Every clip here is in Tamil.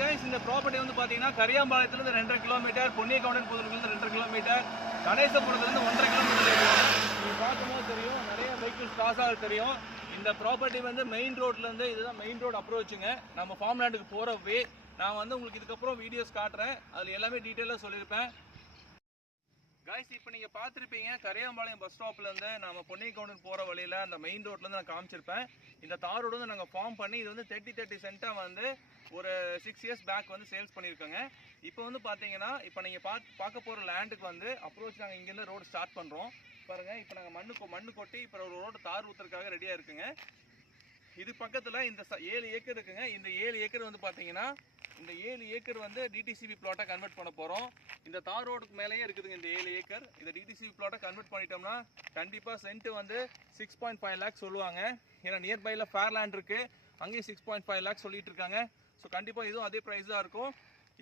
guys, இந்த ப்ராப்பர்ட்டி வந்து பாத்தீங்கன்னா கரியாம்பாளையத்துல இருந்து 2.5 கிலோமீட்டர், பொன்னியக்கவுண்டன் புதூர்ல இருந்து 2.5 கிலோமீட்டர், கணேசபுரத்துல இருந்து 1.5 கிலோமீட்டர் இருக்கு. நீங்க பார்க்கும்போது தெரியும், நிறைய வெஹிக்கிள்ஸ் கிராஸ் ஆகுது தெரியும். இந்த ப்ராப்பர்ட்டி வந்து மெயின் ரோட்ல இருந்து, இதுதான் மெயின் ரோட் அப்ரோச்சுங்க. நம்ம ஃபார்ம் லேண்டுக்கு போற வே. நான் வந்து உங்களுக்கு இதுக்கப்புறம் வீடியோஸ் காட்டுறேன், அதுல எல்லாமே டீட்டெயிலாக சொல்லியிருப்பேன். கைஸ், இப்போ நீங்கள் பார்த்துருப்பீங்க கரியாம்பாளையம் பஸ் ஸ்டாப்லேருந்து நம்ம பொன்னியக்கவுண்டன் போகிற வழியில் அந்த மெயின் ரோட்லேருந்து நான் காமிச்சிருப்பேன். இந்த தார் ரோடு வந்து நாங்கள் ஃபார்ம் பண்ணி இது வந்து 30 சென்ட்டாக வந்து ஒரு 6 இயர்ஸ் பேக் வந்து சேல்ஸ் பண்ணியிருக்கோங்க. இப்போ வந்து பார்த்தீங்கன்னா, இப்போ நீங்கள் பார்க்க போகிற லேண்டுக்கு வந்து அப்ரோச் நாங்கள் இங்கேருந்து ரோடு ஸ்டார்ட் பண்ணுறோம் பாருங்கள். இப்போ நாங்கள் மண்ணு கொட்டி இப்போ ஒரு ரோடு தார் ஊற்றுறதுக்காக ரெடியாக இருக்குங்க. இது பக்கத்தில் இந்த 7 ஏக்கர் இருக்குங்க. இந்த 7 ஏக்கர் வந்து பார்த்தீங்கன்னா, இந்த 7 ஏக்கர் வந்து டிடிசிபி பிளாட்டாக கன்வெர்ட் பண்ண போகிறோம். இந்த தார் ரோடுக்கு மேலேயே இருக்குதுங்க இந்த 7 ஏக்கர். இந்த டிடிசிபி பிளாட்டாக கன்வெர்ட் பண்ணிட்டோம்னா கண்டிப்பாக சென்ட்டு வந்து 6.5 லேக்ஸ் சொல்லுவாங்க. ஏன்னா நியர்பையில் ஃபேர்லேண்ட் இருக்குது, அங்கேயும் 6.5 லேக்ஸ் சொல்லிட்டு இருக்காங்க. ஸோ கண்டிப்பாக இதுவும் அதே ப்ரைஸ் தான் இருக்கும்.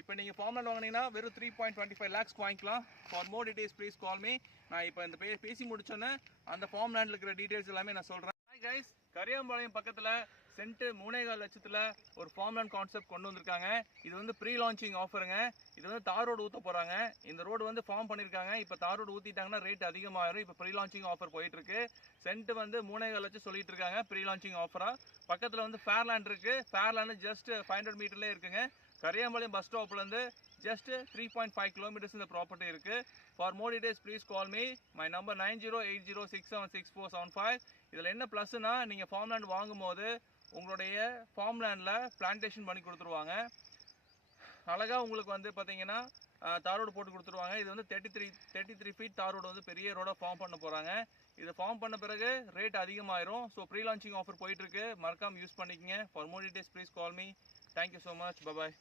இப்போ நீங்கள் ஃபார்ம்லேண்ட் வாங்கினீங்கன்னா வெறும் 3.25 லேக்ஸ்க்கு வாங்கிக்கலாம். For more details please call me. நான் இப்போ இந்த பேசி முடிச்சோன்னே அந்த ஃபார்ம் லேண்டில் இருக்கிற டீட்டெயில்ஸ் எல்லாமே நான் சொல்கிறேன். ஹாய் கைஸ், கரியாம்பாளையம் பக்கத்தில் சென்ட்டு 3.25 லட்சத்தில் ஒரு ஃபார்ம் லேண்ட் கான்செப்ட் கொண்டு வந்திருக்காங்க. இது வந்து ப்ரீ லான்ச்சிங் ஆஃபருங்க. இது வந்து தார் ரோடு ஊற்ற போகிறாங்க. இந்த ரோடு வந்து ஃபார்ம் பண்ணியிருக்காங்க. இப்போ தார் ரோடு ஊற்றிட்டாங்கன்னா ரேட் அதிகமாகிடும். இப்போ ப்ரீ லான்ச்சிங் ஆஃபர் போயிட்டுருக்கு. சென்ட் வந்து 3.25 லட்சம் சொல்லிட்டு இருக்காங்க ப்ரீ லான்ச்சிங் ஆஃபராக. பக்கத்தில் வந்து ஃபேர்லேண்ட் இருக்குது. ஃபேர்லேண்டு ஜஸ்ட் 500 மீட்டர்லேயே இருக்குங்க. கரியாம்பாளையம் பஸ் ஸ்டாப்லேருந்து ஜஸ்ட் 3.5 கிலோமீட்டர்ஸ் இந்த ப்ராப்பர்ட்டி இருக்குது. For more details please call me. My number 9080676475. இதில் என்ன ப்ளஸ்னா, நீங்கள் ஃபார்ம் லேண்ட் வாங்கும் போது உங்களுடைய ஃபார்ம் லேண்டில் பிளான்டேஷன் பண்ணி கொடுத்துருவாங்க. அழகாக உங்களுக்கு வந்து பார்த்தீங்கன்னா தார் ரோடு போட்டு கொடுத்துருவாங்க. இது வந்து 33 ஃபீட் தார் ரோடு வந்து பெரிய ரோடாக ஃபார்ம் பண்ண போகிறாங்க. இது ஃபார்ம் பண்ண பிறகு ரேட் அதிகமாயிரும். ஸோ ப்ரீ லான்ச்சிங் ஆஃபர் போயிட்டுருக்கு, மறக்காமல் யூஸ் பண்ணிக்கங்க. For more details please call me. Thank you so much. Bye bye.